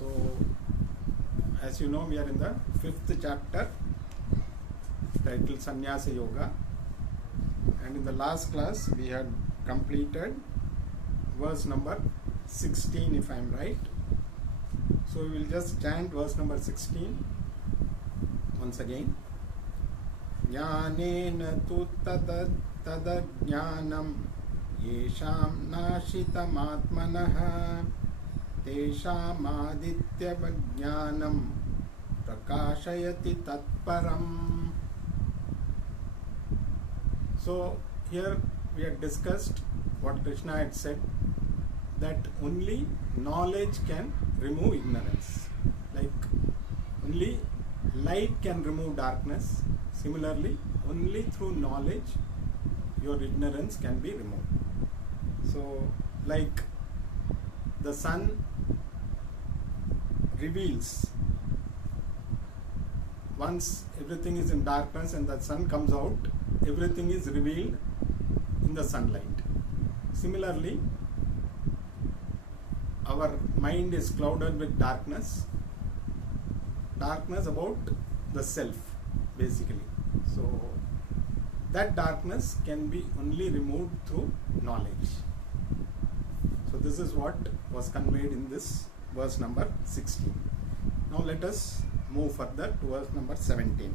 So, as you know, we are in the 5th chapter titled Sannyasa Yoga, and in the last class we had completed verse number 16, if I am right. So we will just chant verse number 16 once again. Jnanena tu tada jnanam yesham nashitam atmanah tesham aditya vajnanam prakashayati tatparam. So here we had discussed what Krishna had said, that only knowledge can remove ignorance. Like only light can remove darkness. Similarly, only through knowledge your ignorance can be removed. So, like the sun reveals, once everything is in darkness and the sun comes out, everything is revealed in the sunlight. Similarly, our mind is clouded with darkness about the self, basically. So that darkness can be only removed through knowledge. So this is what was conveyed in this verse number 16. Now let us move further to verse number 17.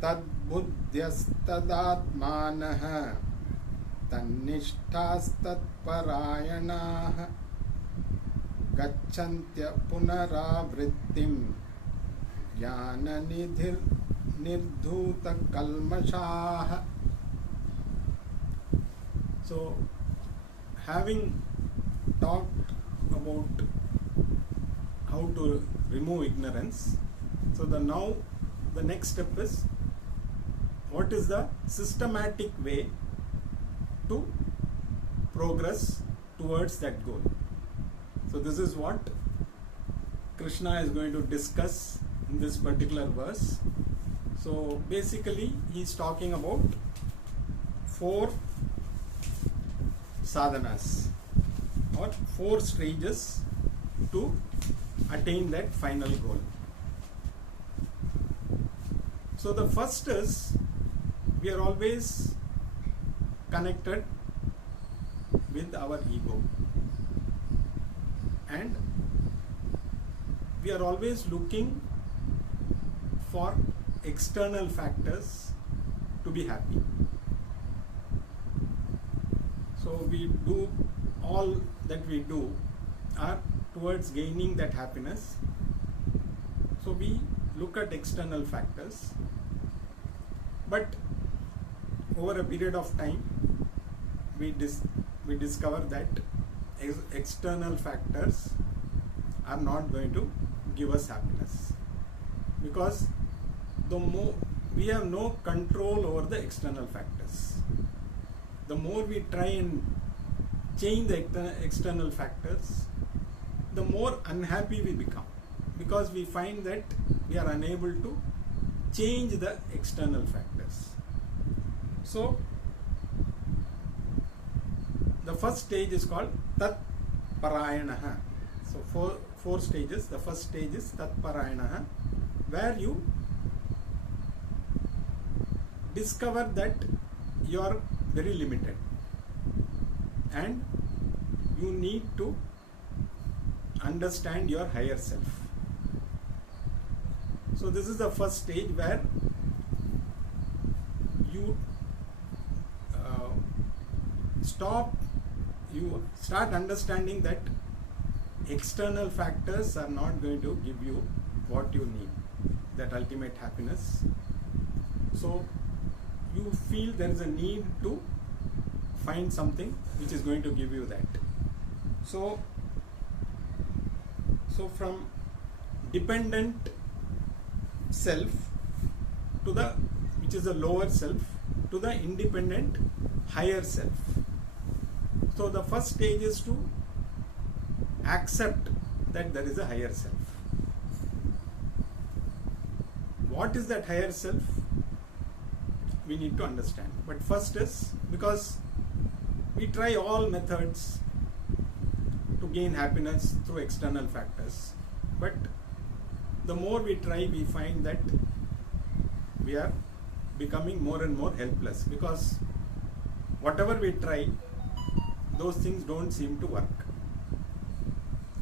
Tad buddhyastadaatmanah tannishthastat parayanah gacchantya punaravrittim jnana nidhir nirdhuta kalmashah. So, having talked about how to remove ignorance, so now the next step is, what is the systematic way to progress towards that goal. So this is what Krishna is going to discuss in this particular verse. So basically he is talking about 4 sadhanas or 4 stages to attain that final goal. So the first is, we are always connected with our ego, and we are always looking for external factors to be happy. So we do, all that we do are towards gaining that happiness. So we look at external factors, but over a period of time we discover that external factors are not going to give us happiness, because the more we have no control over the external factors. The more we try and change the external factors, the more unhappy we become, because we find that we are unable to change the external factors. So the first stage is called Tat Parayanaha. So 4 stages. The first stage is Tat Parayanaha, where you discover that you are very limited and you need to understand your higher self. So this is the first stage where you start understanding that external factors are not going to give you what you need, that ultimate happiness. So you feel there is a need to find something which is going to give you that. So from dependent self to the, which is the lower self, to the independent higher self. So the first stage is to accept that there is a higher self. What is that higher self? We need to understand. But first is, because we try all methods to gain happiness through external factors. But the more we try, we find that we are becoming more and more helpless, because whatever we try, those things don't seem to work.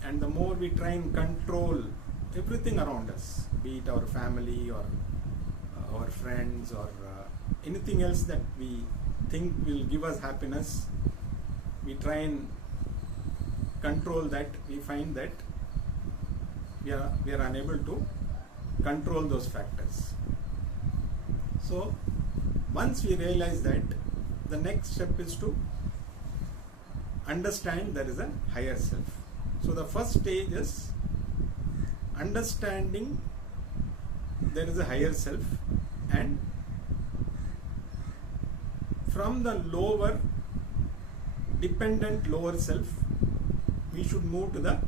And the more we try and control everything around us, be it our family or our friends or anything else that we think will give us happiness, we try and control that. We find that we are unable to control those factors. So once we realize that, the next step is to understand there is a higher self. So the first stage is understanding there is a higher self, and from the lower dependent lower self we should move to the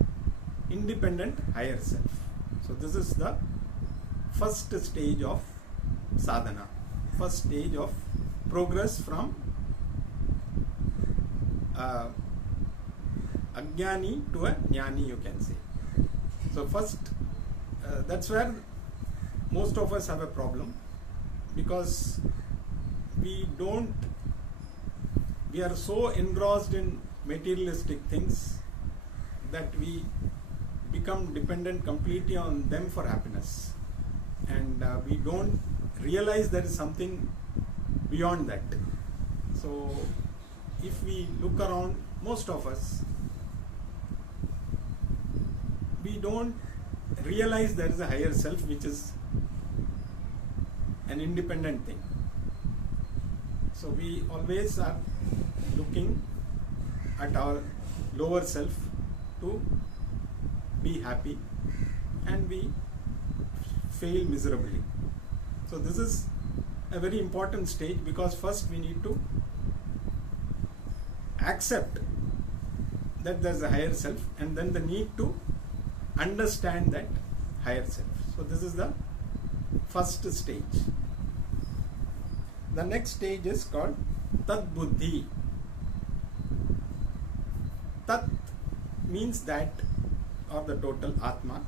independent higher self. So this is the first stage of sadhana, first stage of progress from ajnani to a jnani, you can say. So first, that's where most of us have a problem, because we are so engrossed in materialistic things that we become dependent completely on them for happiness, and we don't realize there is something beyond that. So if we look around, most of us, we don't realize there is a higher self which is an independent thing. So we always are looking at our lower self to be happy, and we fail miserably. So this is a very important stage, because first we need to accept that there is a higher self, and then the need to understand that higher self. So this is the first stage. The next stage is called Tat Buddhi. Tat means that, or the total Atma.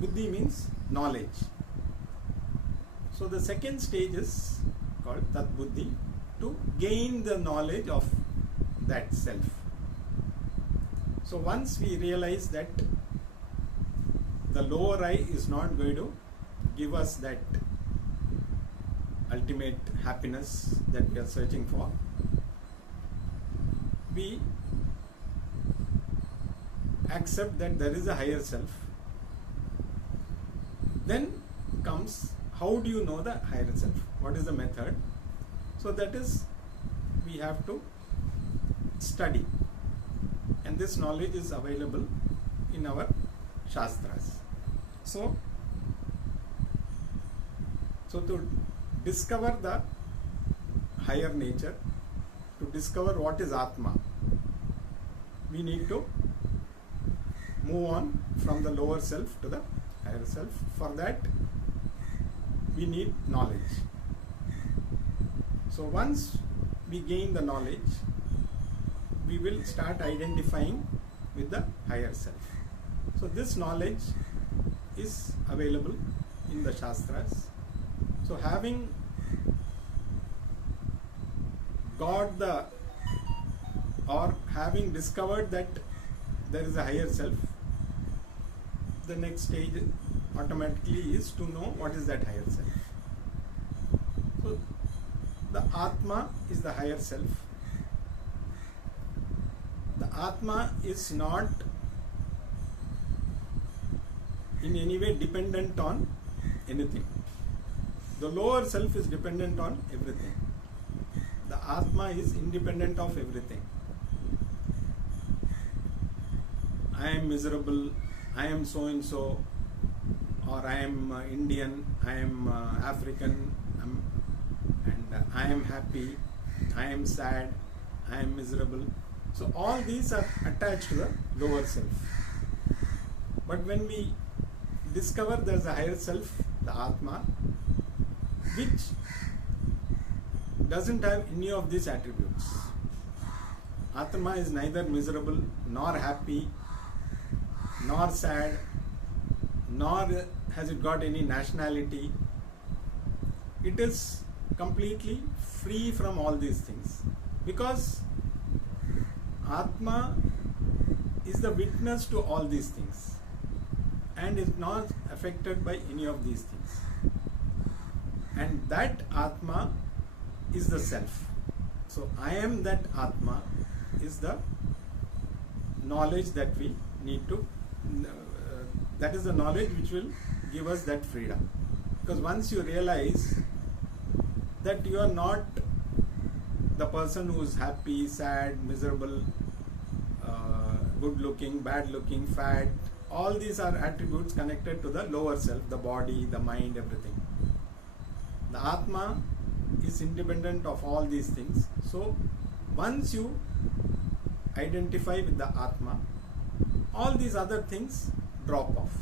Buddhi means knowledge. So the second stage is called Tat Buddhi, to gain the knowledge of that self. So once we realize that the lower I is not going to give us that ultimate happiness that we are searching for, we accept that there is a higher self. Then comes, how do you know the higher self? What is the method? So that is, we have to study, and this knowledge is available in our Shastras. So to discover the higher nature, to discover what is Atma, we need to move on from the lower self to the higher self. For that, we need knowledge. So once we gain the knowledge, we will start identifying with the higher self. So this knowledge is available in the Shastras. So having got having discovered that there is a higher self, the next stage automatically is to know what is that higher self. So the Atma is the higher self. The Atma is not in any way dependent on anything. The lower self is dependent on everything. The Atma is independent of everything. I am miserable, I am so and so, or I am Indian, I am African, and I am happy, I am sad, I am miserable. So all these are attached to the lower self. But when we discover there is a higher self, the Atma, which doesn't have any of these attributes. Atma is neither miserable, nor happy, nor sad, nor has it got any nationality. It is completely free from all these things, because Atma is the witness to all these things and is not affected by any of these things. And that Atma is the self. So I am that Atma is the knowledge that we need to, that is the knowledge which will give us that freedom. Because once you realize that you are not the person who is happy, sad, miserable, good looking, bad looking, fat, all these are attributes connected to the lower self, the body, the mind, everything. The Atma is independent of all these things. So once you identify with the Atma, all these other things drop off.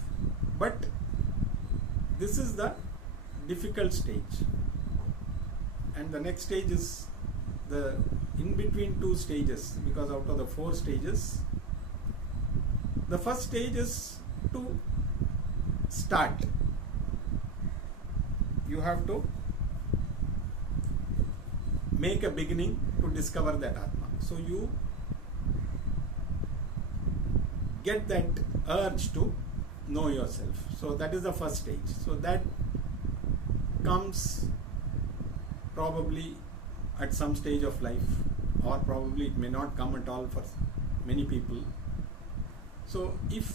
But this is the difficult stage. And the next stage is the in between two stages, because out of the 4 stages, the first stage is to start. You have to make a beginning to discover that Atma. So you get that urge to know yourself. So that is the first stage. So that comes probably at some stage of life, or probably it may not come at all for many people. So if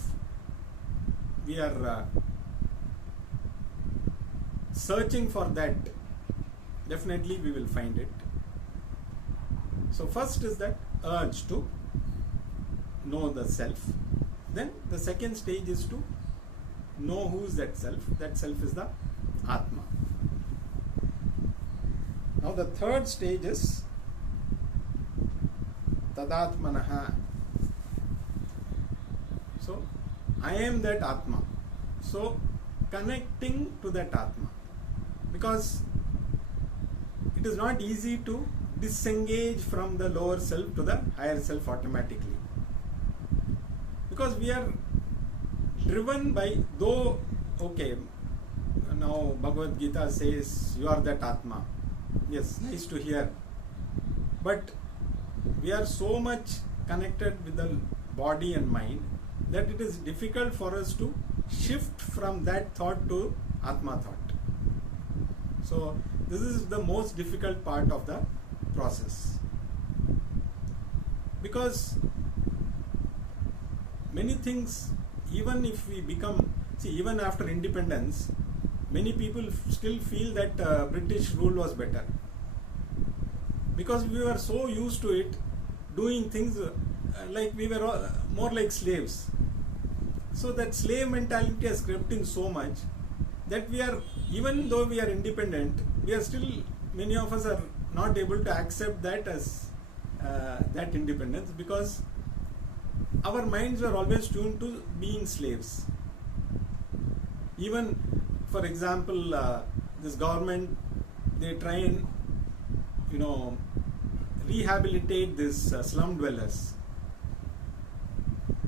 we are searching for that, definitely we will find it. So first is that urge to know the self. Then the second stage is to know who is that self. That self is the Atma. Now the third stage is Tadatmanaha. So I am that Atma. So connecting to that Atma, because it is not easy to disengage from the lower self to the higher self automatically, because we are driven by, though okay, now Bhagavad Gita says you are that Atma. Yes, nice to hear. But we are so much connected with the body and mind that it is difficult for us to shift from that thought to Atma thought. So this is the most difficult part of the process, because many things, even if we become, even after independence, many people still feel that British rule was better, because we were so used to it, doing things like we were all, more like slaves. So that slave mentality has crept in so much that we are, even though we are independent, we are still, many of us are not able to accept that as that independence, because our minds were always tuned to being slaves. Even, for example, this government, they try and, rehabilitate these slum dwellers.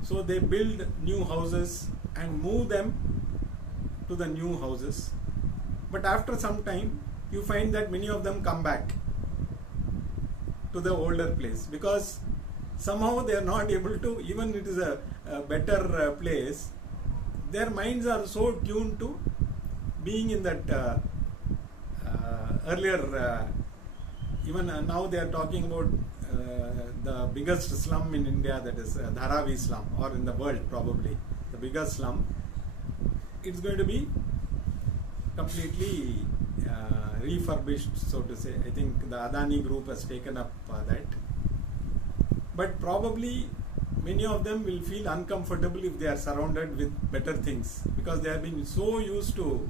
So they build new houses and move them to the new houses. But after some time, you find that many of them come back to the older place, because somehow they are not able to, even it is a better place, their minds are so tuned to being in that earlier, even now they are talking about the biggest slum in India, that is Dharavi slum, or in the world probably the biggest slum. It's going to be completely refurbished, so to say. I think the Adani group has taken up that. But probably many of them will feel uncomfortable if they are surrounded with better things, because they have been so used to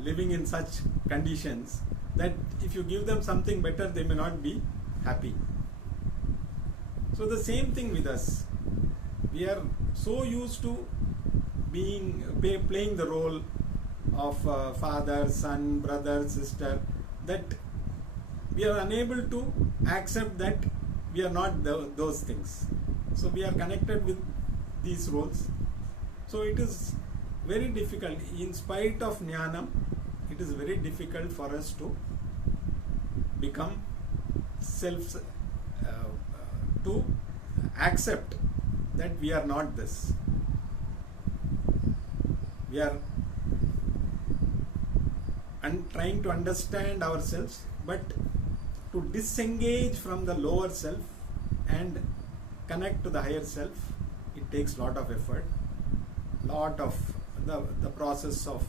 living in such conditions that if you give them something better, they may not be happy. So the same thing with us. We are so used to playing the role of father, son, brother, sister, that we are unable to accept that we are not those things. So we are connected with these roles. So it is very difficult, in spite of jnanam, it is very difficult for us to become to accept that we are not this. We are trying to understand ourselves, but to disengage from the lower self and connect to the higher self, it takes lot of effort, lot of the process of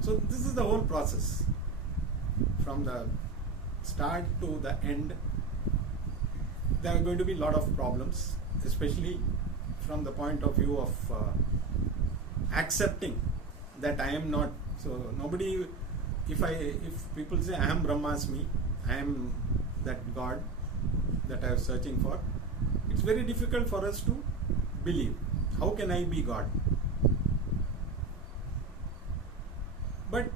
so this is the whole process from the start to the end. There are going to be a lot of problems, especially from the point of view of accepting that I am not. So nobody, if people say I am Brahmasmi, I am that God that I was searching for, it's very difficult for us to believe. How can I be God? But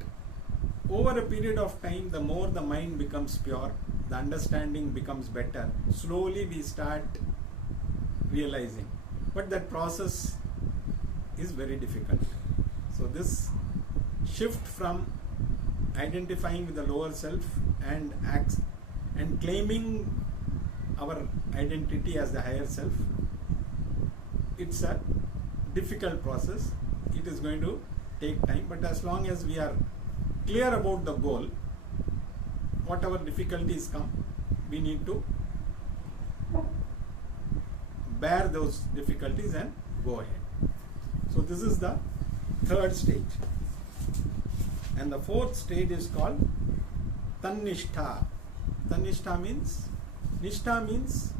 over a period of time, the more the mind becomes pure, the understanding becomes better. Slowly we start realizing. But that process is very difficult. So this shift from identifying with the lower self and claiming our identity as the higher self, it's a difficult process. It is going to take time, but as long as we are clear about the goal, whatever difficulties come, we need to bear those difficulties and go ahead. So this is the third stage. And the fourth stage is called Tannishtha. Tannishtha means, Nishtha means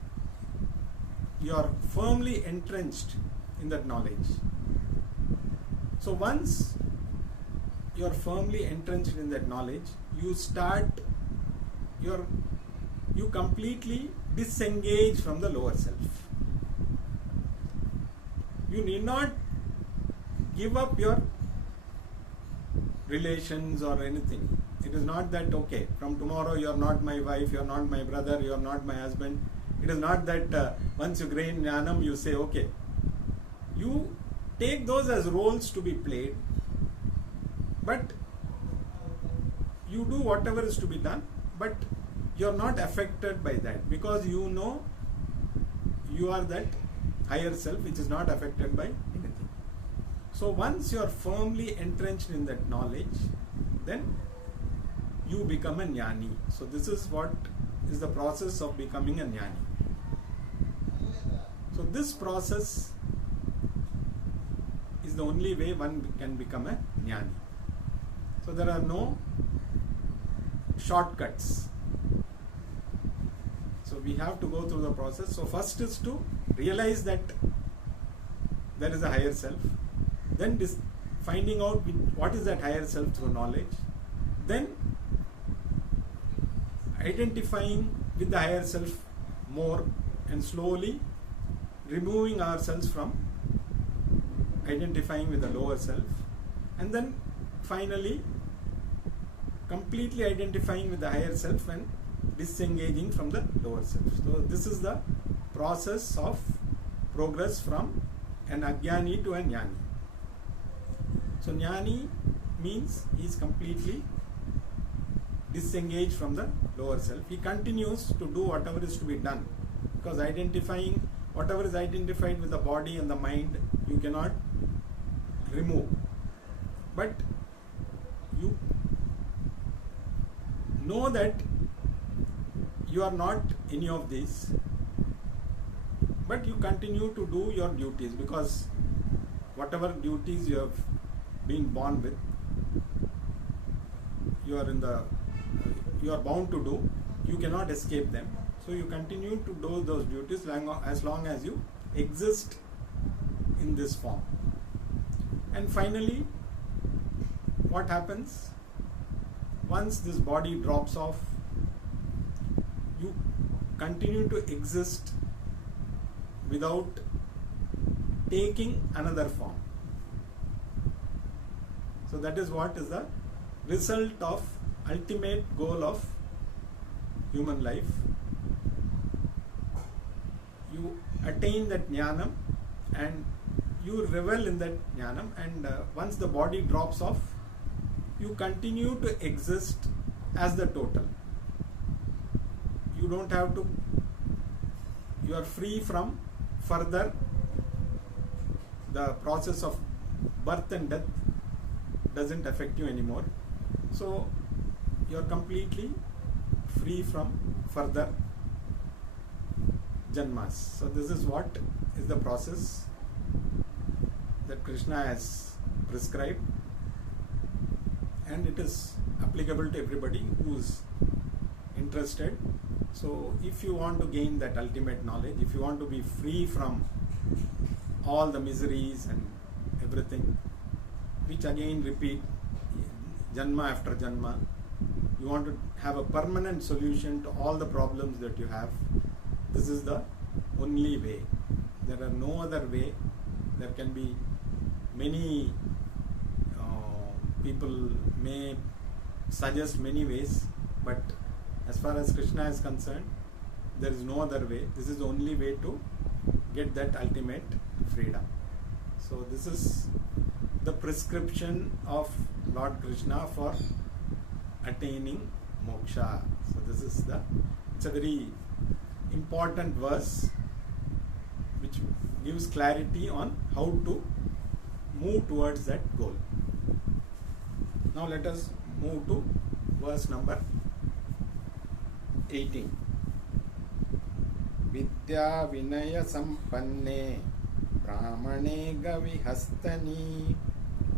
you are firmly entrenched in that knowledge. So once you are firmly entrenched in that knowledge, you completely disengage from the lower self. You need not give up your relations or anything. It is not that, okay, from tomorrow you are not my wife, you are not my brother, you are not my husband. It is not that once you gain jnanam, you say, okay. You take those as roles to be played, but you do whatever is to be done, but you are not affected by that, because you know you are that higher self which is not affected by anything. So once you are firmly entrenched in that knowledge, then you become a jnani. So this is what is the process of becoming a jnani. So this process is the only way one can become a jnani. So there are no shortcuts. So we have to go through the process. So first is to realize that there is a higher self. Then finding out what is that higher self through knowledge. Then identifying with the higher self more and slowly removing ourselves from identifying with the lower self, and then finally completely identifying with the higher self and disengaging from the lower self. So this is the process of progress from an ajnani to a jnani. So jnani means he is completely disengaged from the lower self. He continues to do whatever is to be done, because identifying whatever is identified with the body and the mind, you cannot remove. But you know that you are not any of these, but you continue to do your duties, because whatever duties you have been born with, you are bound to do. You cannot escape them. So you continue to do those duties as long as you exist in this form. And finally, what happens? Once this body drops off, you continue to exist without taking another form. So that is what is the result of ultimate goal of human life. you attain that jnanam and you revel in that jnanam, and once the body drops off, you continue to exist as the total. You don't have to, you are free from further the process of birth and death doesn't affect you anymore. So you are completely free from further janmas. So this is what is the process that Krishna has prescribed, and it is applicable to everybody who is interested. So if you want to gain that ultimate knowledge, if you want to be free from all the miseries and everything which again repeat janma after janma, you want to have a permanent solution to all the problems that you have, this is the only way. There are no other way. There can be many people may suggest many ways, but as far as Krishna is concerned, there is no other way. This is the only way to get that ultimate freedom. So this is the prescription of Lord Krishna for attaining moksha. So this is it's a very important verse which gives clarity on how to move towards that goal. Now let us move to verse number 18. Vidya Vinaya Sampanne Brahmane Gavihastani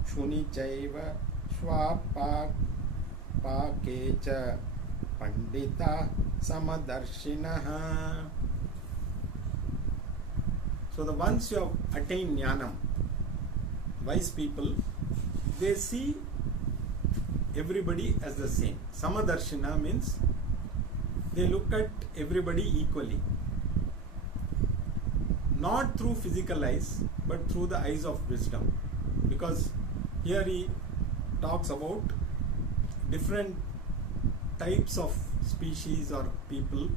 Shuni Chaiva Shwapak Pakecha Pandita Samadarshinaha. So the ones you have attained jnanam, wise people, they see everybody as the same. Samadarshina means they look at everybody equally, not through physical eyes but through the eyes of wisdom, because here he talks about different types of species or people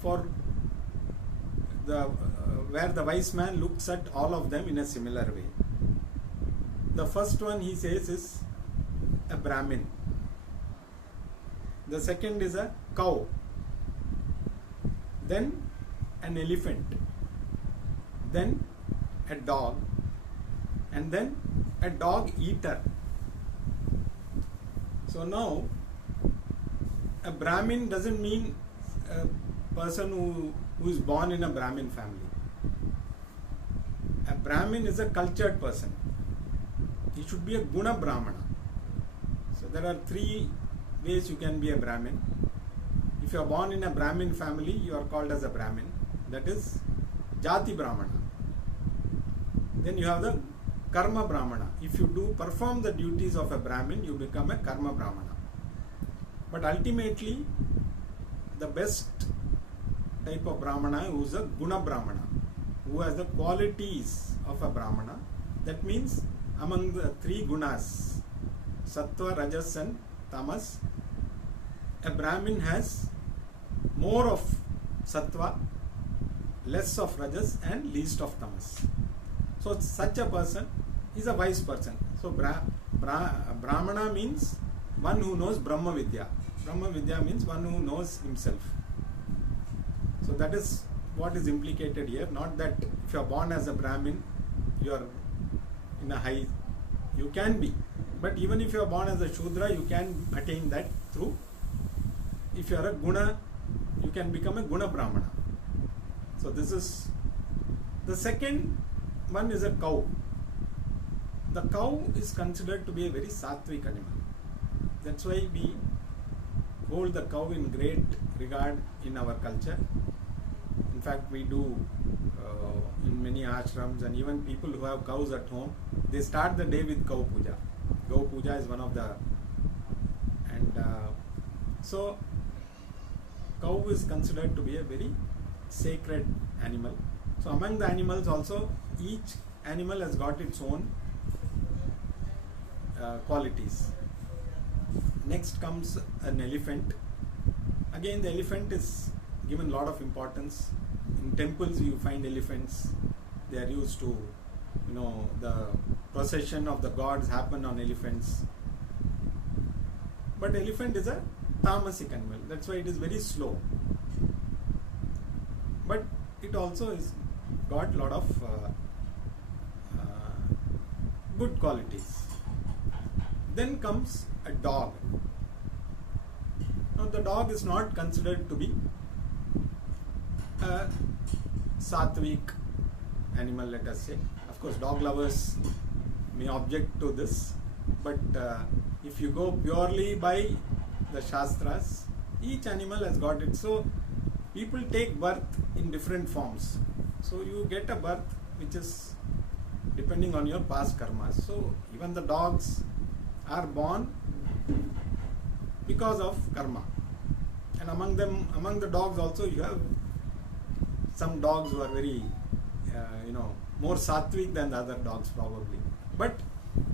for the where the wise man looks at all of them in a similar way. The first one he says is a Brahmin. The second is a cow. Then an elephant. Then a dog. And then a dog eater. So now a Brahmin doesn't mean a person who is born in a Brahmin family. A Brahmin is a cultured person. He should be a Guna Brahmana. So there are three ways you can be a Brahmin. If you are born in a Brahmin family, you are called as a Brahmin. That is Jati Brahmana. Then you have the Karma Brahmana. If you perform the duties of a Brahmin, you become a Karma Brahmana. But ultimately, the best type of Brahmana who is a Guna Brahmana, who has the qualities of a Brahmana. That means among the three gunas, Sattva, Rajas and Tamas, a Brahmin has more of Sattva, less of Rajas and least of Tamas. So such a person is a wise person. So Brahmana means one who knows Brahma Vidya. Brahma Vidya means one who knows himself. So that is what is implicated here. Not that if you are born as a Brahmin, you are in a high, you can be. But even if you are born as a Shudra, you can attain that through. If you are a Guna, you can become a Guna Brahmana. So this is the second one is a cow. The cow is considered to be a very sattvic animal. That's why we hold the cow in great regard in our culture. In fact, we do in many ashrams, and even people who have cows at home, they start the day with cow puja. Cow puja is one of the, and so cow is considered to be a very sacred animal. So among the animals also, each animal has got its own qualities. Next comes an elephant. Again, the elephant is given a lot of importance in temples you find elephants. They are used to, the procession of the gods happen on elephants. But elephant is a tamasic animal. That's why it is very slow. But it also is got lot of good qualities. Then comes a dog. Now the dog is not considered to be a sattvic animal, let us say. Of course, dog lovers may object to this, but if you go purely by the Shastras, each animal has got it. So people take birth in different forms. So you get a birth which is depending on your past karmas. So even the dogs are born because of karma. And among the dogs also you have some dogs who are very, more sattvic than the other dogs probably. But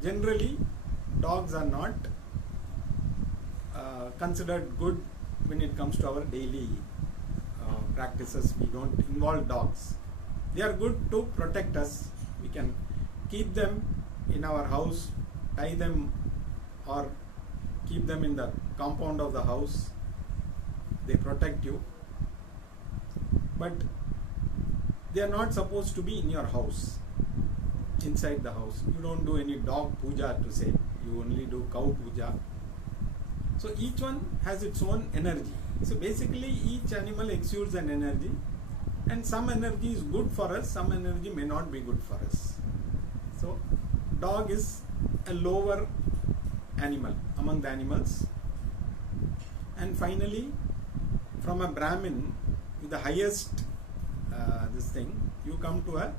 generally dogs are not considered good when it comes to our daily practices. We don't involve dogs. They are good to protect us. We can keep them in our house, tie them or keep them in the compound of the house. They protect you. But they are not supposed to be in your house, inside the house. You don't do any dog puja to say. You only do cow puja. So each one has its own energy. So basically each animal exudes an energy, and some energy is good for us, some energy may not be good for us. So dog is a lower animal among the animals. And finally, from a Brahmin with the highest you come to a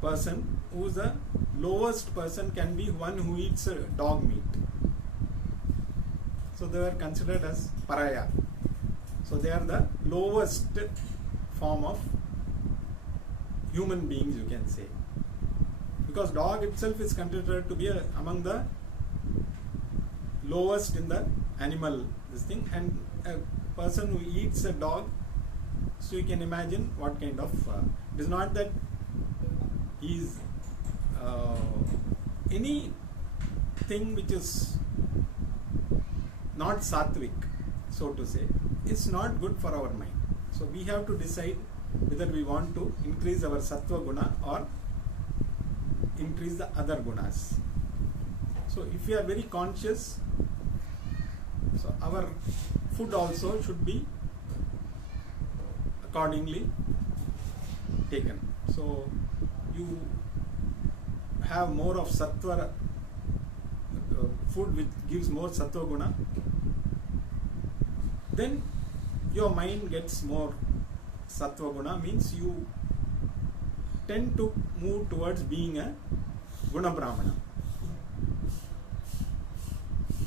person who's the lowest person, can be one who eats dog meat. So they are considered as paraya. So they are the lowest form of human beings, you can say. Because dog itself is considered to be among the lowest in the animal and a person who eats a dog, so you can imagine what kind of it is not that he is anything which is not sattvic, so to say, is not good for our mind. So we have to decide whether we want to increase our sattva guna or increase the other gunas. So if we are very conscious, so our food also should be accordingly taken. So you have more of sattva, food which gives more sattva guna, then your mind gets more sattva guna, means you tend to move towards being a guna brahmana.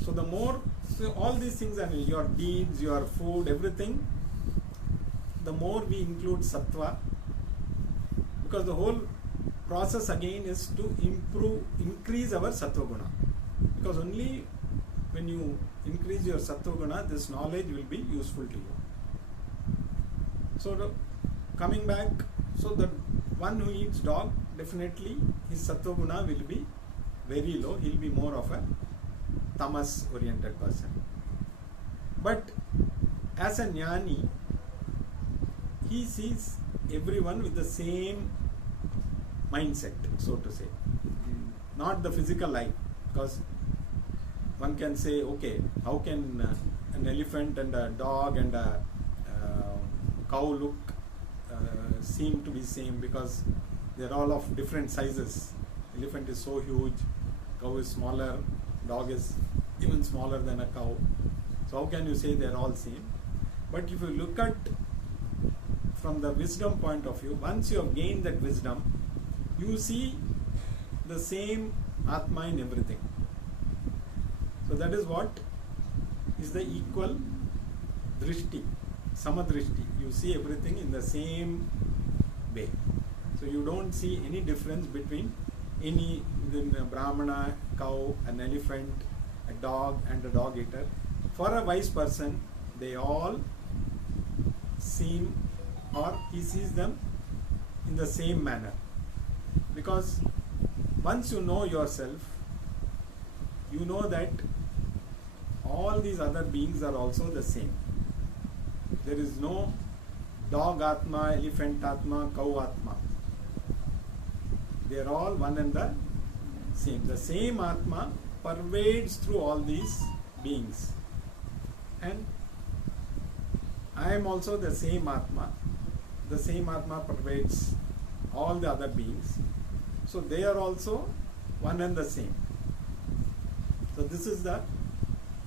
So the more, so all these things are your deeds, your food, everything, the more we include sattva, because the whole process again is to increase our sattva guna. Because only when you increase your sattva guna, this knowledge will be useful to you. So coming back, so the one who eats dog, definitely his sattva guna will be very low. He will be more of a tamas oriented person. But as a jnani, he sees everyone with the same mindset, so to say, not the physical eye. Because one can say, okay, how can an elephant and a dog and a cow look seem to be same, because they are all of different sizes. Elephant is so huge, cow is smaller, dog is even smaller than a cow. So how can you say they are all same? But if you look at from the wisdom point of view, once you have gained that wisdom, you see the same Atma in everything. So that is what is the equal drishti, samadrishti. You see everything in the same way. So you don't see any difference between a brahmana, cow, an elephant, a dog and a dog eater. For a wise person, they all seem or he sees them in the same manner. Because once you know yourself, you know that all these other beings are also the same. There is no dog Atma, elephant Atma, cow Atma. They are all one and the same. The same Atma pervades through all these beings. And I am also the same Atma. The same Atma pervades all the other beings. So they are also one and the same. So this is the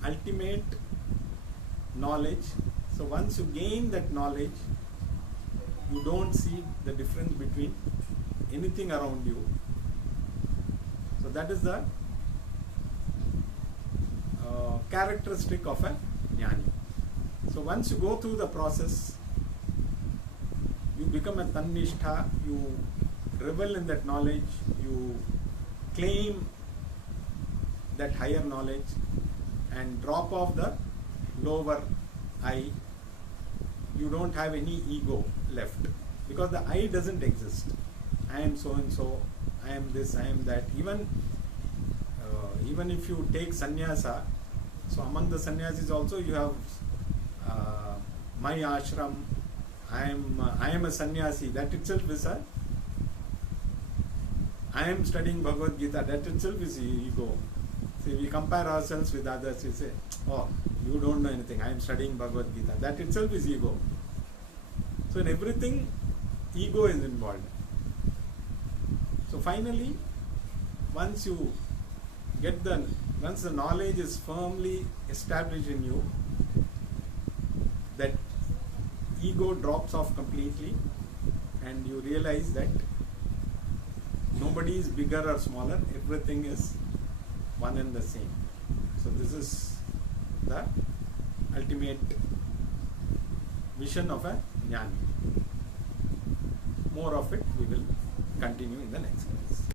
ultimate knowledge. So once you gain that knowledge, you don't see the difference between anything around you. So that is the characteristic of a jnani. So once you go through the process, you become a tannishtha, you revel in that knowledge, you claim that higher knowledge and drop off the lower I. You don't have any ego left because the I doesn't exist. I am so and so, I am this, I am that. Even if you take sannyasa, so among the sannyasis also you have my ashram, I am a sannyasi. That itself is a I am studying Bhagavad Gita. That itself is ego. See, we compare ourselves with others. We say, oh, you don't know anything. I am studying Bhagavad Gita. That itself is ego. So in everything, ego is involved. So finally, once the knowledge is firmly established in you, that ego drops off completely, and you realize that nobody is bigger or smaller, everything is one and the same. So this is the ultimate vision of a jnani. More of it we will continue in the next class.